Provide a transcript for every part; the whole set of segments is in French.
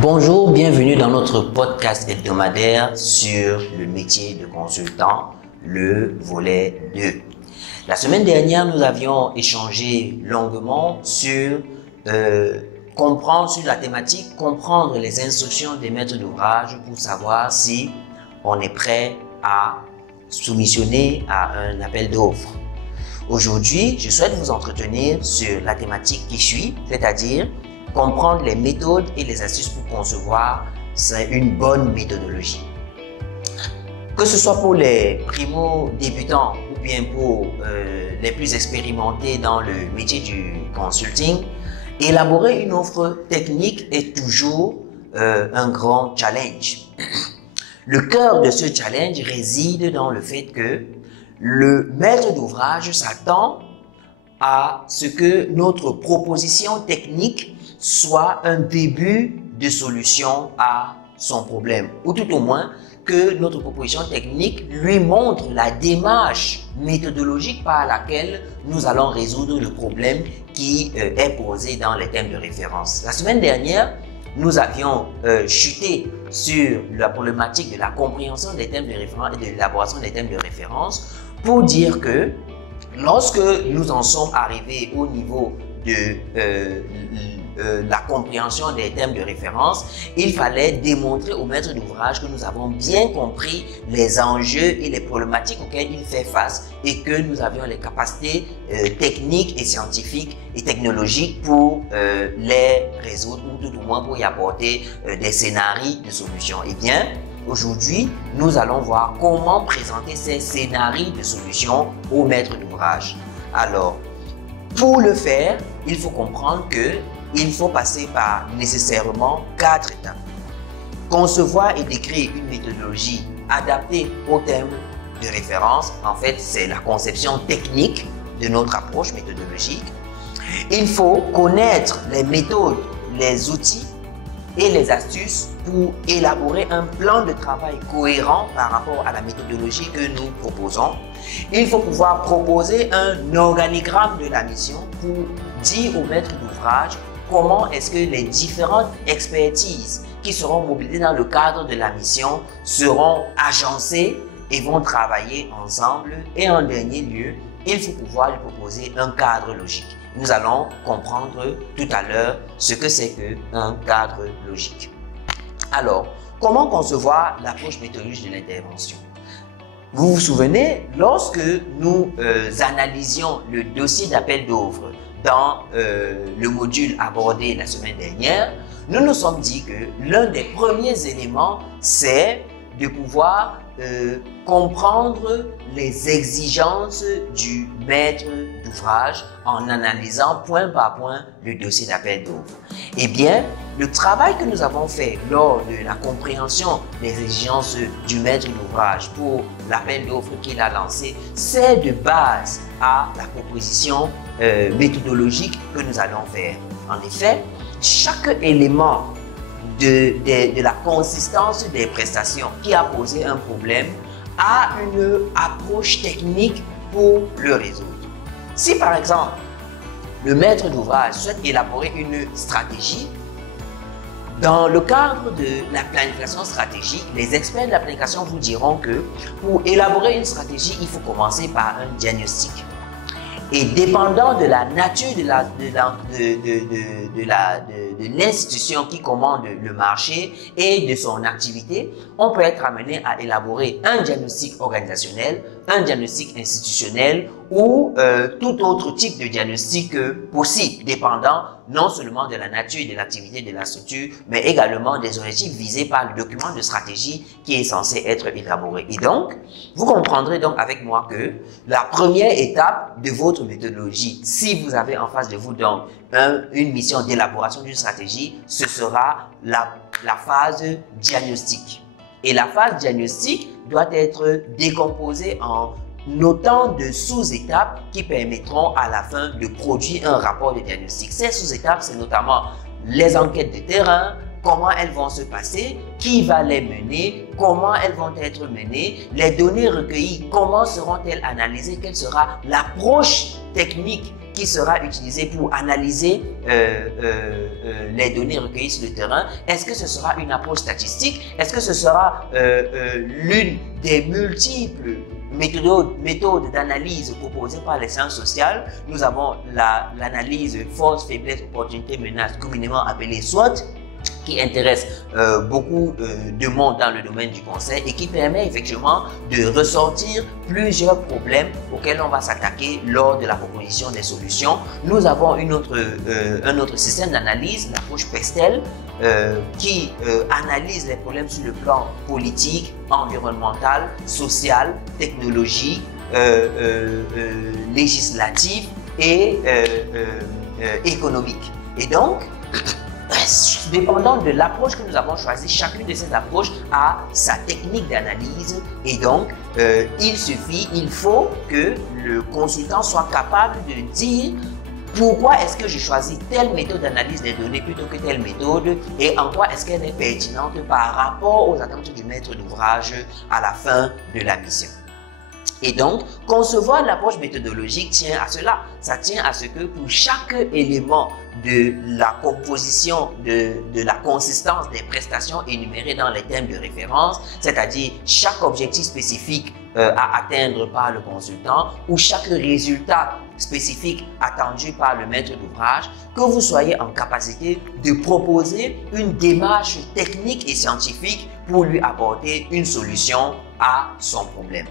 Bonjour, bienvenue dans notre podcast hebdomadaire sur le métier de consultant, le volet 2. La semaine dernière, nous avions échangé longuement sur sur la thématique, comprendre les instructions des maîtres d'ouvrage pour savoir si on est prêt à soumissionner à un appel d'offres. Aujourd'hui, je souhaite vous entretenir sur la thématique qui suit, c'est-à-dire comprendre les méthodes et les astuces pour concevoir une bonne méthodologie. Que ce soit pour les primo-débutants ou bien pour les plus expérimentés dans le métier du consulting, élaborer une offre technique est toujours un grand challenge. Le cœur de ce challenge réside dans le fait que le maître d'ouvrage s'attend à ce que notre proposition technique soit un début de solution à son problème, ou tout au moins que notre proposition technique lui montre la démarche méthodologique par laquelle nous allons résoudre le problème qui est posé dans les thèmes de référence. La semaine dernière, nous avions chuté sur la problématique de la compréhension des thèmes de référence et de l'élaboration des thèmes de référence pour dire que lorsque nous en sommes arrivés au niveau de la compréhension des thèmes de référence, il fallait démontrer au maître d'ouvrage que nous avons bien compris les enjeux et les problématiques auxquelles il fait face et que nous avions les capacités techniques et scientifiques et technologiques pour les résoudre ou tout au moins pour y apporter des scénarios de solutions. Eh bien, aujourd'hui, nous allons voir comment présenter ces scénarios de solutions au maître d'ouvrage. Alors, pour le faire, il faut comprendre qu'il faut passer par nécessairement 4 étapes. Concevoir et décrire une méthodologie adaptée au thème de référence. En fait, c'est la conception technique de notre approche méthodologique. Il faut connaître les méthodes, les outils et les astuces pour élaborer un plan de travail cohérent par rapport à la méthodologie que nous proposons. Il faut pouvoir proposer un organigramme de la mission pour dire au maître d'ouvrage comment est-ce que les différentes expertises qui seront mobilisées dans le cadre de la mission seront agencées et vont travailler ensemble. Et en dernier lieu, il faut pouvoir lui proposer un cadre logique. Nous allons comprendre tout à l'heure ce que c'est qu'un cadre logique. Alors, comment concevoir l'approche méthodologique de l'intervention? Vous vous souvenez, lorsque nous analysions le dossier d'appel d'offres dans le module abordé la semaine dernière, nous nous sommes dit que l'un des premiers éléments, c'est de pouvoir comprendre les exigences du maître d'ouvrage en analysant point par point le dossier d'appel d'offres. Eh bien, le travail que nous avons fait lors de la compréhension des exigences du maître d'ouvrage pour l'appel d'offres qu'il a lancé, c'est de base à la proposition méthodologique que nous allons faire. En effet, chaque élément de la consistance des prestations qui a posé un problème a une approche technique pour le résoudre. Si par exemple, le maître d'ouvrage souhaite élaborer une stratégie, dans le cadre de la planification stratégique, les experts de la planification vous diront que pour élaborer une stratégie, il faut commencer par un diagnostic. Et dépendant de la nature de l'institution qui commande le marché et de son activité, on peut être amené à élaborer un diagnostic organisationnel, un diagnostic institutionnel ou tout autre type de diagnostic possible, dépendant non seulement de la nature et de l'activité de la structure, mais également des objectifs visés par le document de stratégie qui est censé être élaboré. Et donc, vous comprendrez donc avec moi que la première étape de votre méthodologie, si vous avez en face de vous donc une mission d'élaboration d'une stratégie, ce sera la phase diagnostique. Et la phase diagnostique doit être décomposée en autant de sous-étapes qui permettront à la fin de produire un rapport de diagnostic. Ces sous-étapes, c'est notamment les enquêtes de terrain, comment elles vont se passer, qui va les mener, comment elles vont être menées, les données recueillies, comment seront-elles analysées, quelle sera l'approche technique qui sera utilisée pour analyser les données recueillies sur le terrain? Est-ce que ce sera une approche statistique? Est-ce que ce sera l'une des multiples méthodes d'analyse proposées par les sciences sociales? Nous avons l'analyse force, faiblesse, opportunité, menace, communément appelée SWOT, qui intéresse beaucoup de monde dans le domaine du conseil et qui permet effectivement de ressortir plusieurs problèmes auxquels on va s'attaquer lors de la proposition des solutions. Nous avons un autre système d'analyse, l'approche PESTEL, qui analyse les problèmes sur le plan politique, environnemental, social, technologique, législatif et économique. Et donc, dépendant de l'approche que nous avons choisie, chacune de ces approches a sa technique d'analyse et donc il faut que le consultant soit capable de dire pourquoi est-ce que j'ai choisi telle méthode d'analyse des données plutôt que telle méthode et en quoi est-ce qu'elle est pertinente par rapport aux attentes du maître d'ouvrage à la fin de la mission. Et donc, concevoir l'approche méthodologique tient à cela. Ça tient à ce que pour chaque élément de la composition, de la consistance des prestations énumérées dans les thèmes de référence, c'est-à-dire chaque objectif spécifique à atteindre par le consultant ou chaque résultat spécifique attendu par le maître d'ouvrage, que vous soyez en capacité de proposer une démarche technique et scientifique pour lui apporter une solution à son problème.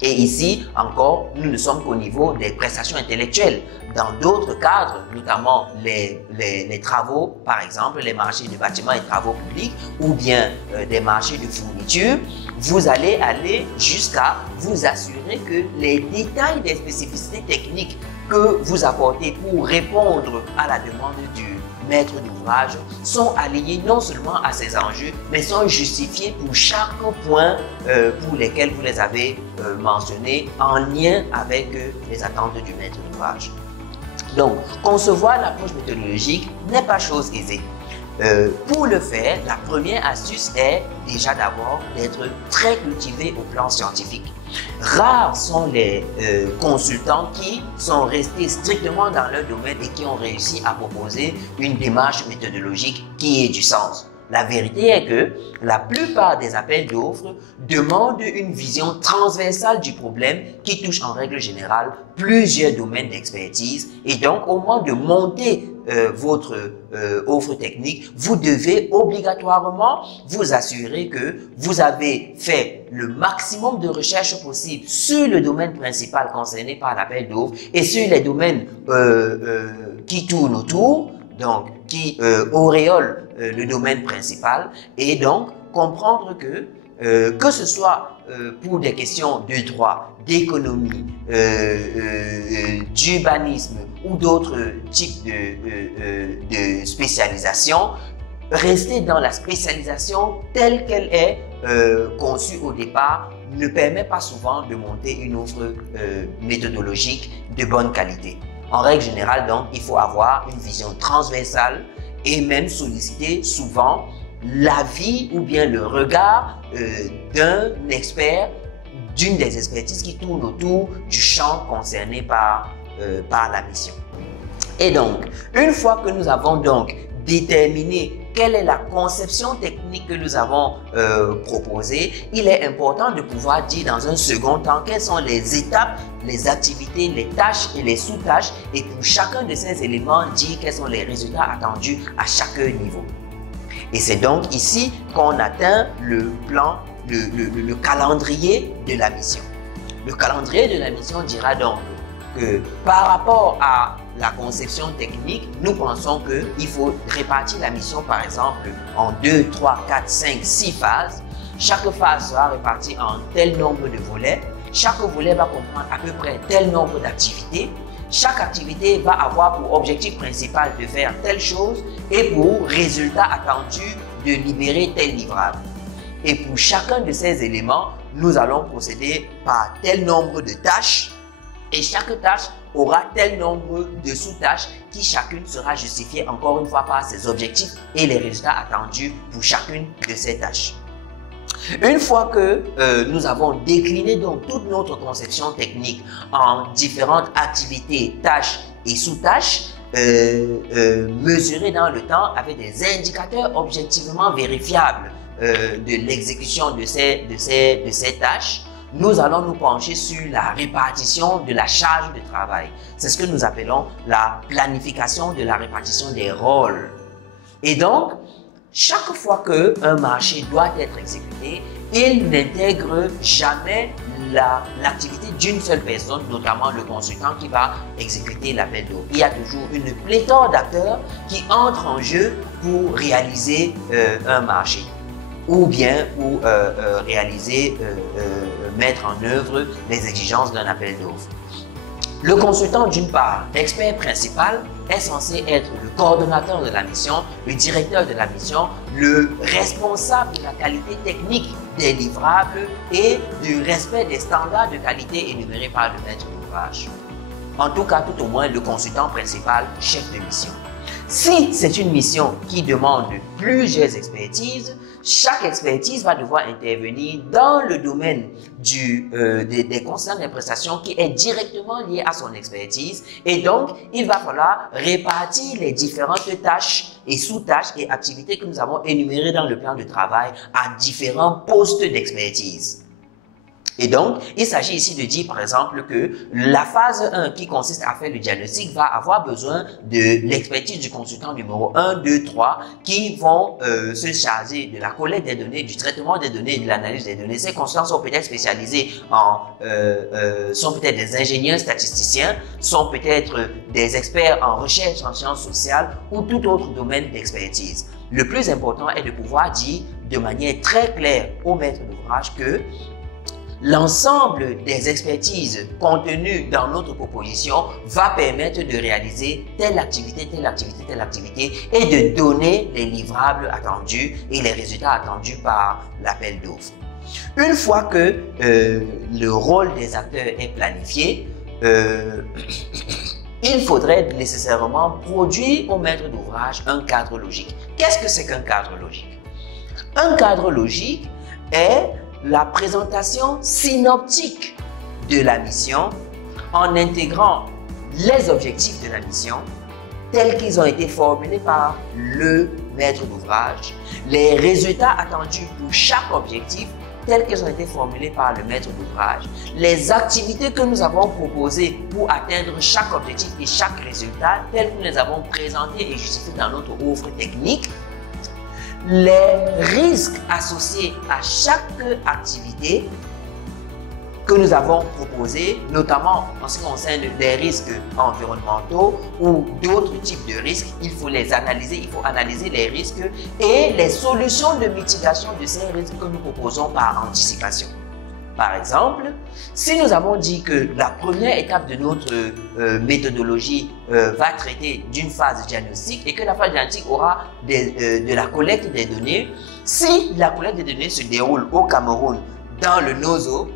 Et ici, encore, nous ne sommes qu'au niveau des prestations intellectuelles. Dans d'autres cadres, notamment les travaux, par exemple, les marchés de bâtiments et travaux publics, ou bien des marchés de fourniture, vous allez aller jusqu'à vous assurer que les détails des spécificités techniques que vous apportez pour répondre à la demande du maître d'ouvrage sont alignés non seulement à ces enjeux, mais sont justifiés pour chaque point pour lesquels vous les avez mentionnés en lien avec les attentes du maître d'ouvrage. Donc, concevoir l'approche méthodologique n'est pas chose aisée. Pour le faire, la première astuce est déjà d'abord d'être très cultivé au plan scientifique. Rares sont les consultants qui sont restés strictement dans leur domaine et qui ont réussi à proposer une démarche méthodologique qui ait du sens. La vérité est que la plupart des appels d'offres demandent une vision transversale du problème qui touche en règle générale plusieurs domaines d'expertise et donc au moment de monter votre offre technique, vous devez obligatoirement vous assurer que vous avez fait le maximum de recherches possible sur le domaine principal concerné par l'appel d'offres et sur les domaines qui tournent autour, donc qui auréolent le domaine principal et donc comprendre que ce soit pour des questions de droit, d'économie, d'urbanisme ou d'autres types de spécialisation, rester dans la spécialisation telle qu'elle est conçue au départ ne permet pas souvent de monter une offre méthodologique de bonne qualité. En règle générale, donc, il faut avoir une vision transversale et même solliciter souvent l'avis ou bien le regard d'un expert d'une des expertises qui tournent autour du champ concerné par la mission. Et donc, une fois que nous avons donc déterminé quelle est la conception technique que nous avons proposée, il est important de pouvoir dire dans un second temps quelles sont les étapes, les activités, les tâches et les sous-tâches et pour chacun de ces éléments dire quels sont les résultats attendus à chaque niveau. Et c'est donc ici qu'on atteint le plan, le calendrier de la mission. Le calendrier de la mission dira donc que par rapport à la conception technique, nous pensons qu'il faut répartir la mission par exemple en 2, 3, 4, 5, 6 phases. Chaque phase sera répartie en tel nombre de volets. Chaque volet va comprendre à peu près tel nombre d'activités. Chaque activité va avoir pour objectif principal de faire telle chose et pour résultat attendu de libérer tel livrable. Et pour chacun de ces éléments, nous allons procéder par tel nombre de tâches et chaque tâche aura tel nombre de sous-tâches qui chacune sera justifiée encore une fois par ses objectifs et les résultats attendus pour chacune de ces tâches. Une fois que nous avons décliné donc toute notre conception technique en différentes activités, tâches et sous-tâches mesurées dans le temps avec des indicateurs objectivement vérifiables de l'exécution de ces tâches, nous allons nous pencher sur la répartition de la charge de travail. C'est ce que nous appelons la planification de la répartition des rôles. Et donc, chaque fois qu'un marché doit être exécuté, il n'intègre jamais l'activité d'une seule personne, notamment le consultant qui va exécuter l'appel d'offres. Il y a toujours une pléthore d'acteurs qui entrent en jeu pour réaliser un marché ou bien pour mettre en œuvre les exigences d'un appel d'offres. Le consultant, d'une part, expert principal, est censé être le coordonnateur de la mission, le directeur de la mission, le responsable de la qualité technique des livrables et du respect des standards de qualité énumérés par le maître d'ouvrage. En tout cas, tout au moins, le consultant principal, chef de mission. Si c'est une mission qui demande plusieurs expertises, chaque expertise va devoir intervenir dans le domaine des concerns des prestations qui est directement lié à son expertise, et donc il va falloir répartir les différentes tâches et sous-tâches et activités que nous avons énumérées dans le plan de travail à différents postes d'expertise. Et donc, il s'agit ici de dire, par exemple, que la phase 1 qui consiste à faire le diagnostic va avoir besoin de l'expertise du consultant numéro 1, 2, 3 qui vont se charger de la collecte des données, du traitement des données et de l'analyse des données. Ces consultants sont peut-être spécialisés sont peut-être des ingénieurs statisticiens, sont peut-être des experts en recherche en sciences sociales ou tout autre domaine d'expertise. Le plus important est de pouvoir dire de manière très claire au maître d'ouvrage que l'ensemble des expertises contenues dans notre proposition va permettre de réaliser telle activité, telle activité, telle activité et de donner les livrables attendus et les résultats attendus par l'appel d'offres. Une fois que le rôle des acteurs est planifié, il faudrait nécessairement produire au maître d'ouvrage un cadre logique. Qu'est-ce que c'est qu'un cadre logique? Un cadre logique est la présentation synoptique de la mission en intégrant les objectifs de la mission tels qu'ils ont été formulés par le maître d'ouvrage, les résultats attendus pour chaque objectif tels qu'ils ont été formulés par le maître d'ouvrage, les activités que nous avons proposées pour atteindre chaque objectif et chaque résultat tels que nous les avons présentés et justifiés dans notre offre technique, les risques associés à chaque activité que nous avons proposés, notamment en ce qui concerne les risques environnementaux ou d'autres types de risques, il faut les analyser, il faut analyser les risques et les solutions de mitigation de ces risques que nous proposons par anticipation. Par exemple, si nous avons dit que la première étape de notre méthodologie va traiter d'une phase diagnostique et que la phase diagnostique aura de la collecte des données, si la collecte des données se déroule au Cameroun dans le NOZO,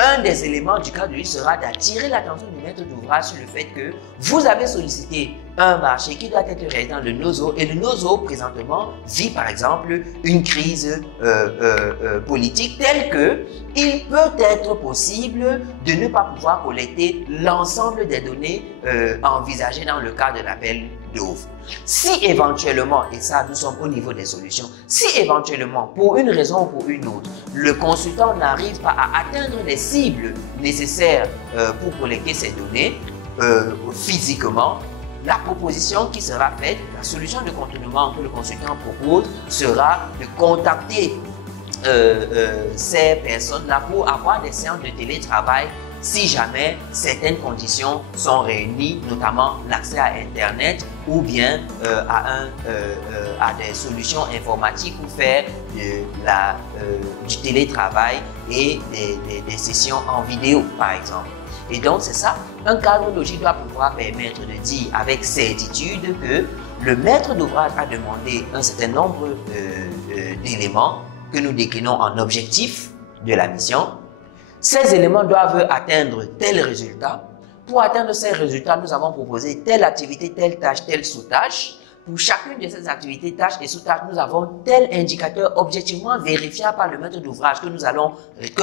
un des éléments du cadre de vie sera d'attirer l'attention du maître d'ouvrage sur le fait que vous avez sollicité un marché qui doit être réalisé dans le NOZO et le NOZO présentement vit par exemple une crise politique telle que il peut être possible de ne pas pouvoir collecter l'ensemble des données envisagées dans le cadre de l'appel d'offres. Si éventuellement, et ça nous sommes au niveau des solutions, si éventuellement pour une raison ou pour une autre, le consultant n'arrive pas à atteindre les cibles nécessaires pour collecter ces données physiquement, la proposition qui sera faite, la solution de contournement que le consultant propose sera de contacter ces personnes-là pour avoir des séances de télétravail si jamais certaines conditions sont réunies, notamment l'accès à Internet ou bien à des solutions informatiques pour faire du télétravail et des sessions en vidéo, par exemple. Et donc, c'est ça, un cadre logique doit pouvoir permettre de dire avec certitude que le maître d'ouvrage a demandé un certain nombre d'éléments que nous déclinons en objectifs de la mission. Ces éléments doivent atteindre tel résultat. Pour atteindre ces résultats, nous avons proposé telle activité, telle tâche, telle sous-tâche. pour chacune de ces activités, tâches et sous-tâches, nous avons tel indicateur objectivement vérifiable par le maître d'ouvrage que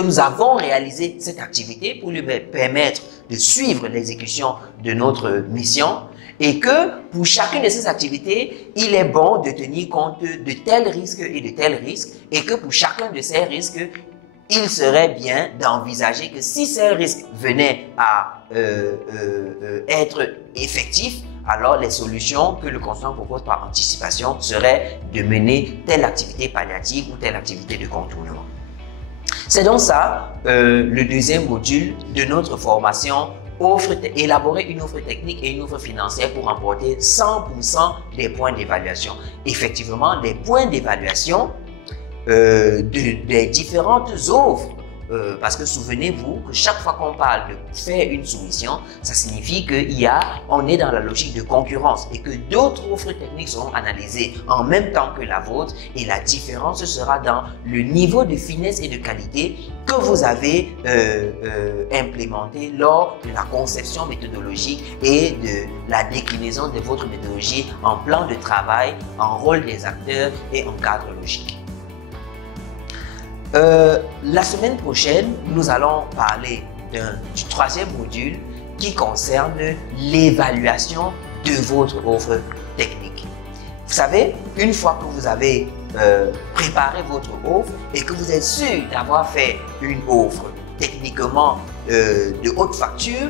nous avons réalisé cette activité pour lui permettre de suivre l'exécution de notre mission et que pour chacune de ces activités, il est bon de tenir compte de tels risques et de tels risques et que pour chacun de ces risques, il serait bien d'envisager que si ces risques venaient à être effectifs, alors les solutions que le consultant propose par anticipation seraient de mener telle activité palliative ou telle activité de contournement. C'est donc ça le deuxième module de notre formation, élaborer une offre technique et une offre financière pour remporter 100% des points d'évaluation. Effectivement, des points d'évaluation des différentes offres. Parce que souvenez-vous que chaque fois qu'on parle de faire une soumission, ça signifie qu'on est dans la logique de concurrence et que d'autres offres techniques seront analysées en même temps que la vôtre et la différence sera dans le niveau de finesse et de qualité que vous avez implémenté lors de la conception méthodologique et de la déclinaison de votre méthodologie en plan de travail, en rôle des acteurs et en cadre logique. La semaine prochaine, nous allons parler du troisième module qui concerne l'évaluation de votre offre technique. Vous savez, une fois que vous avez préparé votre offre et que vous êtes sûr d'avoir fait une offre techniquement de haute facture,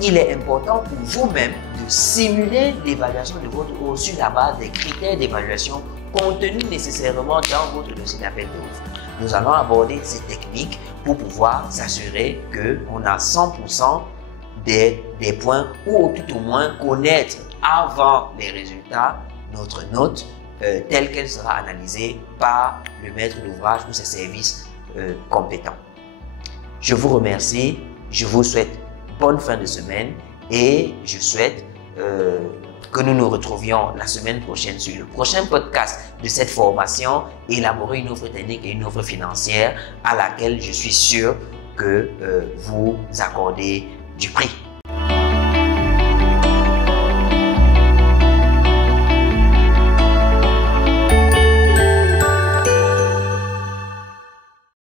il est important pour vous-même de simuler l'évaluation de votre offre sur la base des critères d'évaluation contenus nécessairement dans votre dossier d'appel d'offres. Nous allons aborder ces techniques pour pouvoir s'assurer qu'on a 100% des points ou tout au moins connaître avant les résultats notre note telle qu'elle sera analysée par le maître d'ouvrage ou ses services compétents. Je vous remercie, je vous souhaite bonne fin de semaine et je souhaite que nous nous retrouvions la semaine prochaine sur le prochain podcast de cette formation, élaborer une offre technique et une offre financière à laquelle je suis sûr que vous accordez du prix.